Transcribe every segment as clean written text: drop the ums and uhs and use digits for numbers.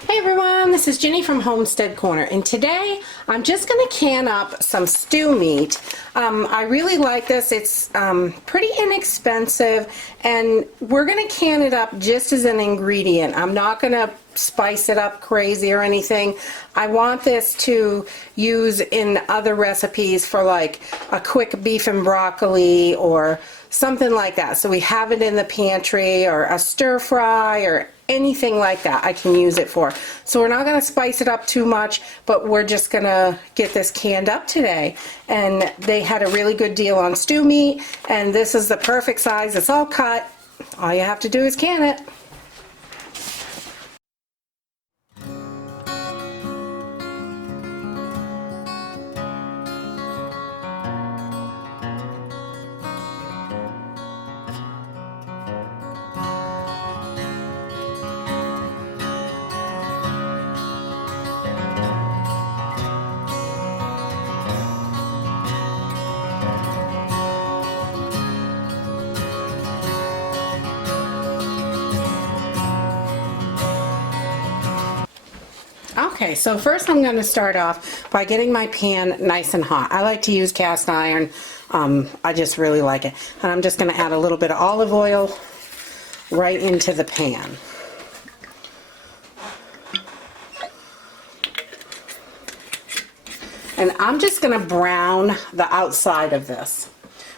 Hey everyone, this is Jenny from Homestead Corner, and today I'm just going to can up some stew meat. I really like this. It's pretty inexpensive, and we're going to can it up just as an ingredient. I'm not going to spice it up crazy or anything. I want this to use in other recipes for like a quick beef and broccoli or something like that. So we have it in the pantry, or a stir fry, or anything like that I can use it for. So we're not going to spice it up too much, but we're just going to get this canned up today. And they had a really good deal on stew meat, and this is the perfect size. It's all cut. All you have to do is can it. Okay, so first I'm going to start off by getting my pan nice and hot. I like to use cast iron. I just really like it. And I'm just going to add a little bit of olive oil right into the pan. And I'm just going to brown the outside of this.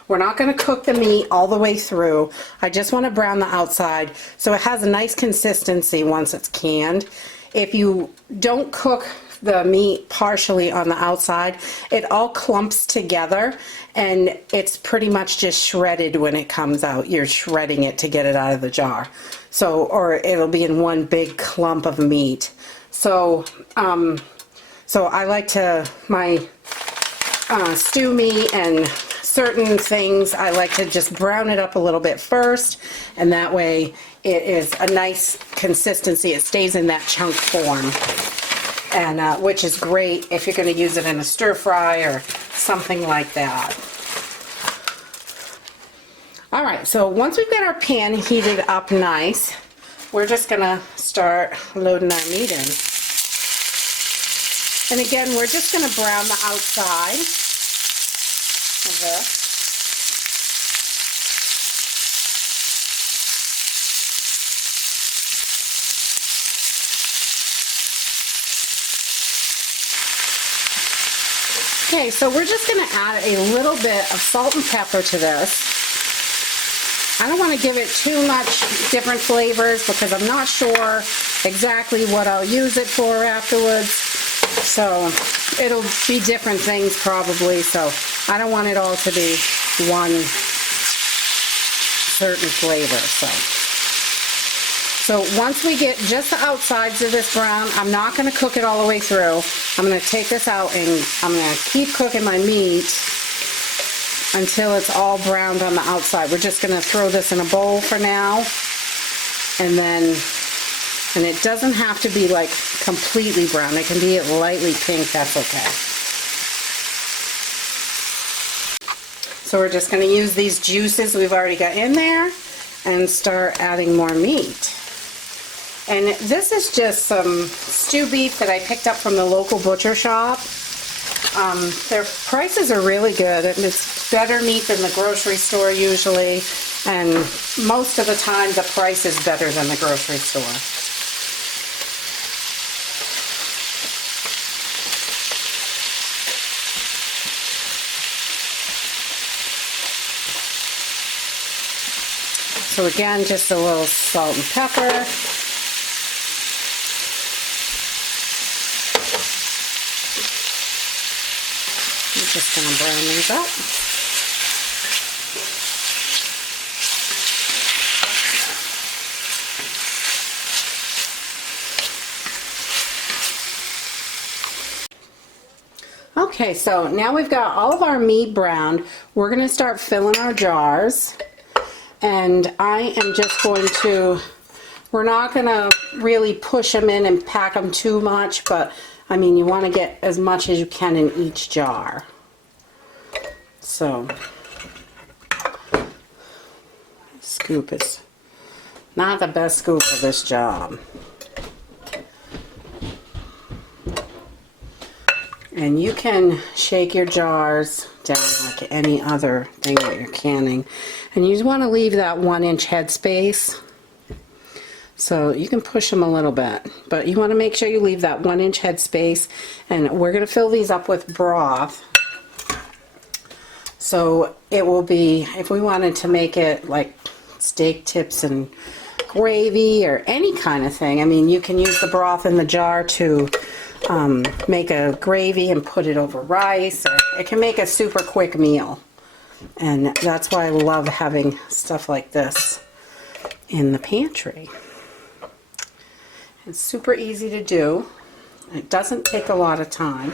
We're not going to cook the meat all the way through. I just want to brown the outside so it has a nice consistency once it's canned. If you don't cook the meat partially on the outside, it all clumps together and it's pretty much just shredded when it comes out. You're shredding it to get it out of the jar. So, or it'll be in one big clump of meat. So I like to, my stew meat and certain things, I like to just brown it up a little bit first, and that way it is a nice consistency. It stays in that chunk form, and which is great if you're going to use it in a stir fry or something like that. Alright, so once we've got our pan heated up nice, we're just going to start loading our meat in. And again, we're just going to brown the outside of this. Okay, so we're just going to add a little bit of salt and pepper to this. I don't want to give it too much different flavors because I'm not sure exactly what I'll use it for afterwards. So it'll be different things probably, so I don't want it all to be one certain flavor. So once we get just the outsides of this brown, I'm not going to cook it all the way through. I'm going to take this out and I'm going to keep cooking my meat until it's all browned on the outside. We're just going to throw this in a bowl for now, and it doesn't have to be like completely brown. It can be lightly pink, that's okay. So we're just going to use these juices we've already got in there and start adding more meat. And this is just some stew beef that I picked up from the local butcher shop. Their prices are really good, and it's better meat than the grocery store usually, and most of the time the price is better than the grocery store. So again, just a little salt and pepper. I'm just going to brown these up. Okay, so now we've got all of our meat browned. We're going to start filling our jars. And I am just going to, we're not going to really push them in and pack them too much, but I mean, you want to get as much as you can in each jar. So, scoop is not the best scoop for this job. And you can shake your jars down like any other thing that you're canning. And you just want to leave that 1-inch headspace. So you can push them a little bit, but you want to make sure you leave that 1-inch headspace. And we're going to fill these up with broth. So it will be, if we wanted to make it like steak tips and gravy or any kind of thing, I mean, you can use the broth in the jar to make a gravy and put it over rice, or it can make a super quick meal. And that's why I love having stuff like this in the pantry. It's super easy to do. It doesn't take a lot of time.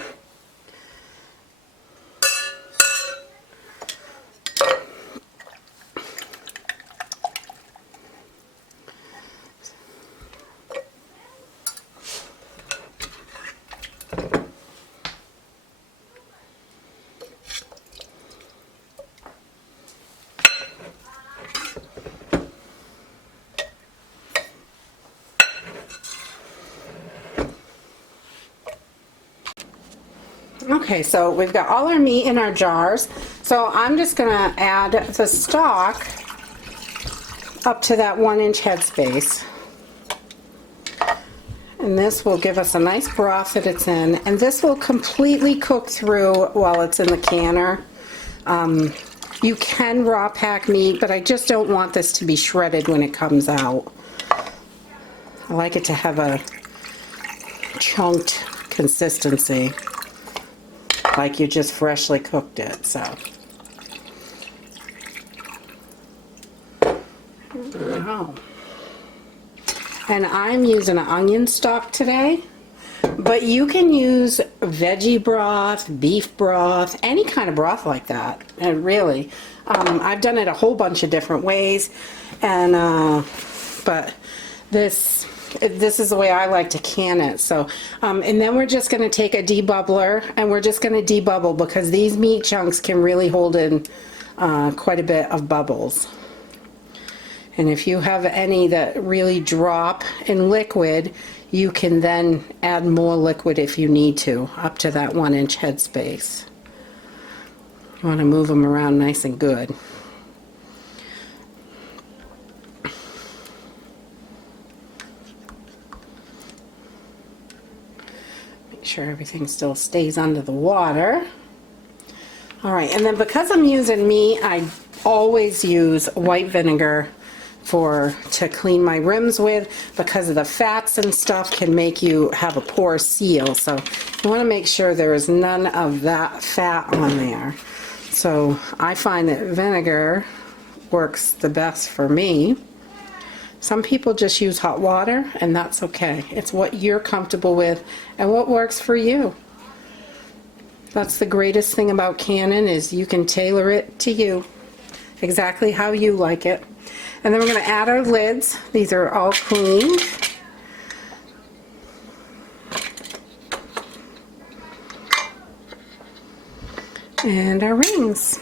Okay, so we've got all our meat in our jars. So I'm just going to add the stock up to that 1-inch headspace. And this will give us a nice broth that it's in. And this will completely cook through while it's in the canner. You can raw pack meat, but I just don't want this to be shredded when it comes out. I like it to have a chunked consistency, like you just freshly cooked it. So wow. And I'm using an onion stock today, but you can use veggie broth, beef broth, any kind of broth like that. And really, I've done it a whole bunch of different ways, and but this is the way I like to can it. So and then we're just going to take a debubbler and we're just going to debubble, because these meat chunks can really hold in quite a bit of bubbles. And if you have any that really drop in liquid, you can then add more liquid if you need to, up to that 1-inch headspace. You want to move them around nice and good. Make sure everything still stays under the water. All right, and then because I'm using meat, I always use white vinegar to clean my rims with, because of the fats and stuff can make you have a poor seal. So you want to make sure there is none of that fat on there. So I find that vinegar works the best for me. Some people just use hot water, and that's okay. It's what you're comfortable with and what works for you. That's the greatest thing about canning, is you can tailor it to you, exactly how you like it. And then we're going to add our lids. These are all cleaned. And our rings.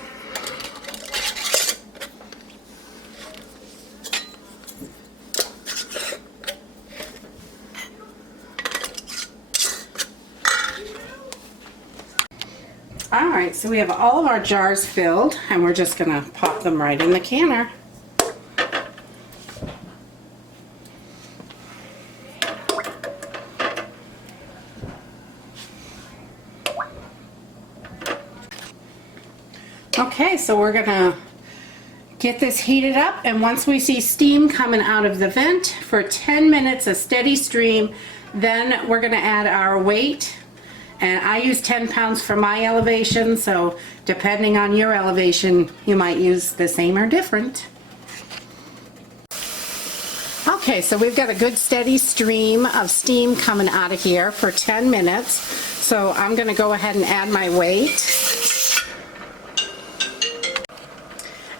Alright, so we have all of our jars filled, and we're just going to pop them right in the canner. Okay, so we're gonna get this heated up, and once we see steam coming out of the vent for 10 minutes, a steady stream, then we're gonna add our weight. And I use 10 pounds for my elevation, so depending on your elevation, you might use the same or different. Okay, so we've got a good steady stream of steam coming out of here for 10 minutes. So I'm gonna go ahead and add my weight.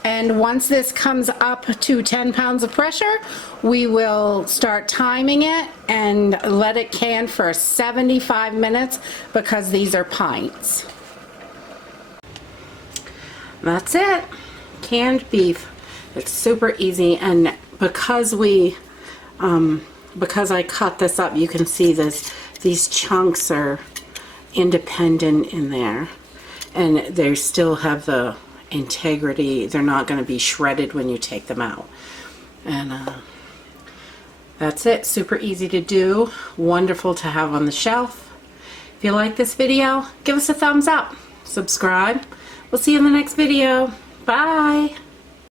And once this comes up to 10 pounds of pressure, we will start timing it and let it can for 75 minutes, because these are pints. That's it. Canned beef. It's super easy, and because I cut this up, you can see these chunks are independent in there, and they still have the integrity. They're not going to be shredded when you take them out. And that's it. Super easy to do. Wonderful to have on the shelf. If you like this video, give us a thumbs up. Subscribe. We'll see you in the next video. Bye.